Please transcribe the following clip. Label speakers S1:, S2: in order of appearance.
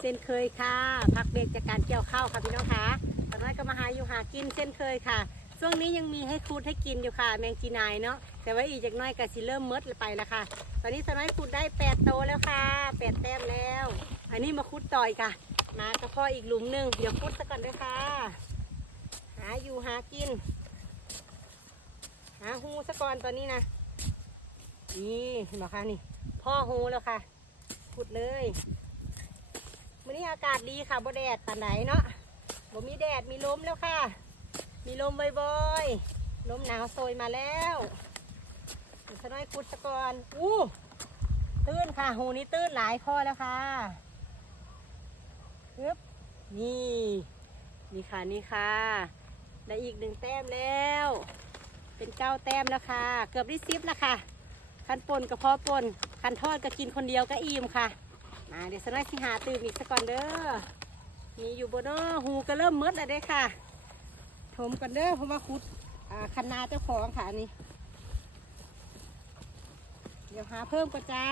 S1: เส้นเคยค่ะ พักเบรกจากการเกี่ยวข้าวค่ะพี่น้องคะตอนนี้ก็มาหาอยู่หากินเส้นเคยค่ะ ช่วงนี้ยังมีให้คูดให้กินอยู่ค่ะ แมงจีนายเนาะ แต่ว่าอีกจากน้อยก็สิเริ่มมดไปแล้วค่ะ ตอนนี้สน้อยคูดได้แปดโตแล้วค่ะแปดแต้มแล้ว อันนี้มาคุดต่อยค่ะ มากระเพาะอีกหลุมหนึ่งเดี๋ยวคุดซะก่อนด้วยค่ะ หาอยู่หากิน หาหูซะก่อนตอนนี้นะ นี่เห็นไหมคะนี่ พ่อหูแล้วค่ะขุดเลย นี้อากาศดีค่ะบ่แดดปานไหนเนาะบ่มีแดดมีลมแล้วค่ะ มีลมบ่อยๆลมหนาวโซยมาแล้วเดี๋ยวสน้อยขุดซะกอนอู้ตื้นค่ะ หูนี้ตื้นหลายข้อแล้วค่ะปึ๊บนี่นี่ค่ะนี่ค่ะได้อีกหนึ่งแต้มแล้ว เป็นเก้าแต้มแล้วค่ะ เกือบได้ซิปแล้วค่ะ คันป่นกับพอป่นคันทอดก็กินคนเดียวก็อิ่มค่ะ มาเดี๋ยวสน้อยสิหาตื่มอีกสักก่อนเด้อ มีอยู่บนน้อหูก็เริ่มมืดแล้วเด้ค่ะ ถมกันเด้อเพราะว่าขุดอ่าคันนาเจ้าของค่ะนนี่ เดี๋ยวหาเพิ่มก็จ้า